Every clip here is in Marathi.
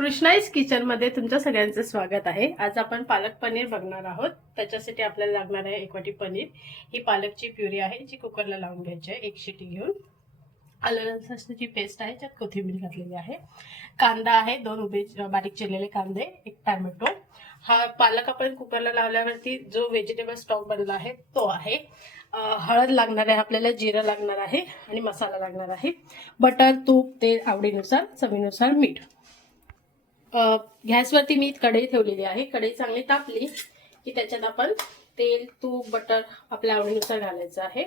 कृष्णाईज किचन मध्ये तुमच्या सगळ्यांचं स्वागत आहे। आज आपण पालक पनीर बघणार आहोत। त्याच्यासाठी आपल्याला लागणार आहे 1 वाटी पनीर। ही पालकची प्युरी आहे जी कुकरला लावून घ्यायची आहे। 1 शिटी घेऊन आलं लसणाची पेस्ट आहे, त्यात कोथिंबीर घातलेली आहे, कांदा आहे, 2 उभे बारीक चिरलेले कांदे, 1 टोमॅटो। हा पालक आपण कुकरला लावल्यावरती जो व्हेजिटेबल स्टॉक बनला आहे तो आहे। हळद लागणार आहे आपल्याला, जिरं लागणार आहे आणि मसाला लागणार आहे। बटर, तूप, तेल आवडीनुसार, चवीनुसार मीठ। गॅसवरती मी कढई ठेवलेली आहे। कढई चांगली तापली की त्याच्यात आपण तेल, तूप, बटर आपल्या आवडीनुसार घालायचं आहे।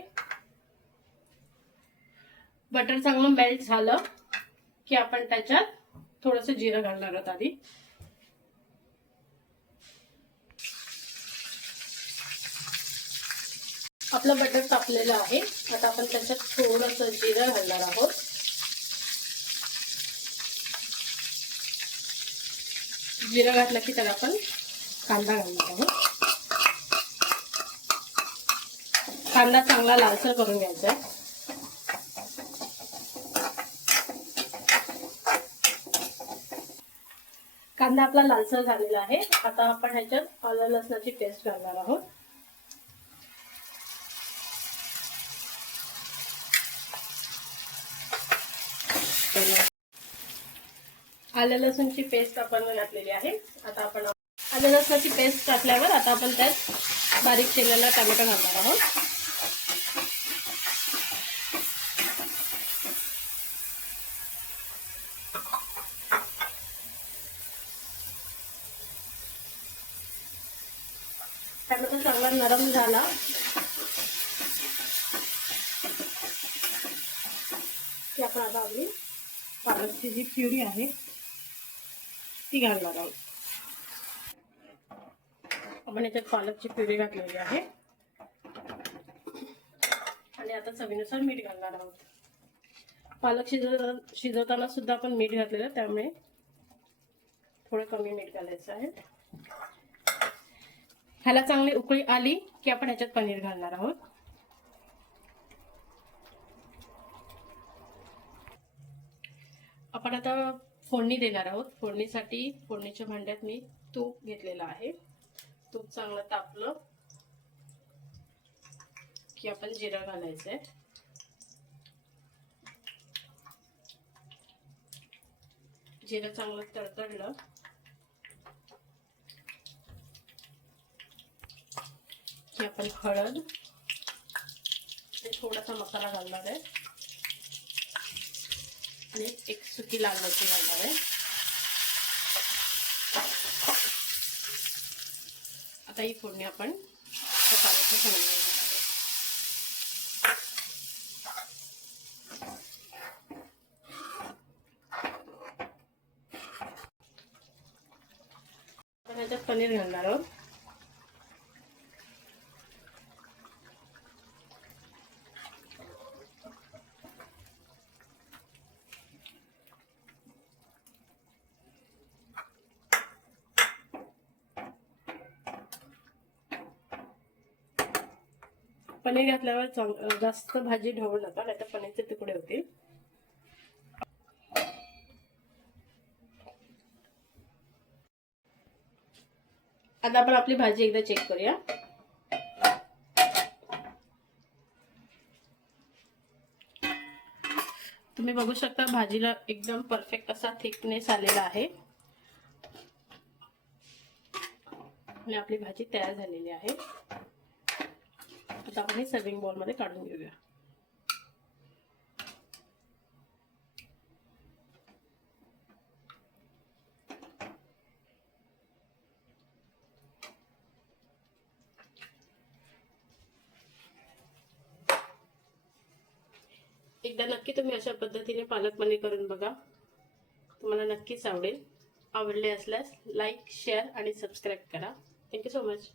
बटर चांगलं मेल्ट झालं की आपण त्याच्यात थोडंसं जिरं घालणार आहोत आधी। आपलं बटर तापलेलं आहे। आता आपण त्याच्यात थोडंसं जिरं घालणार आहोत। जिरं घातलं की त्याला आपण कांदा घालणार आहोत। कांदा चांगला लालसर करून घ्यायचा आहे। कांदा आपला लालसर झालेला आहे। आता आपण ह्याच्यात आलं लसणाची पेस्ट घालणार आहोत। आलं लसूणची पेस्ट आपण घातलेली आहे। आता आपण आलं लसणाची पेस्ट टाकल्यावर आता आपण त्यात बारीक चिरलेला टोमॅटो घालणार आहोत। टोमॅटो चांगला नरम झाला की आपण आता आपली पालकची जी प्युरी आहे ती घालणार आहोत। आपण याच्यात पालकची प्युरी घातलेली आहे आणि आता चवीनुसार मीठ घालणार आहोत। पालक शिजवताना सुद्धा आपण मीठ घातलेलं, त्यामुळे थोडं कमी मीठ घालायचं आहे। ह्याला चांगली उकळी आली की आपण याच्यात पनीर घालणार आहोत। आपण आता फोडणी देणार आहोत। फोडणीसाठी फोडणीच्या भांड्यात मी तूप घेतलेलं आहे। तूप चांगलं तापलं की आपण जिरं घालायचंय। जिरं चांगलं तडतडलं की आपण हळद आणि थोडासा मसाला घालणार आहे आणि 1 सुकी लाल मिरची घालणार आहे। आता ही फोडणी आपण पालकच्या फोडणीमध्ये आपण याच्यात पनीर घालणार आहोत। पनीर घातल्यावर जास्त भाजी ढवळू नका, नाहीतर पनीरचे तुकडे होतील। आता आपण आपली भाजी एकदा चेक करूया। तुम्ही बघू शकता भाजीला एकदम परफेक्ट असा थिकनेस आलेला आहे आणि आपली भाजी तयार झालेली आहे। आता आपण हे सर्विंग बाउल मध्ये काढून घेऊया। एकदा नक्की तुम्ही अशा पद्धतीने पालक पनीर करून बघा, तुम्हाला नक्कीच आवडेल। आवडले असल्यास लाईक, शेअर आणि सबस्क्राईब करा। Thank you so much.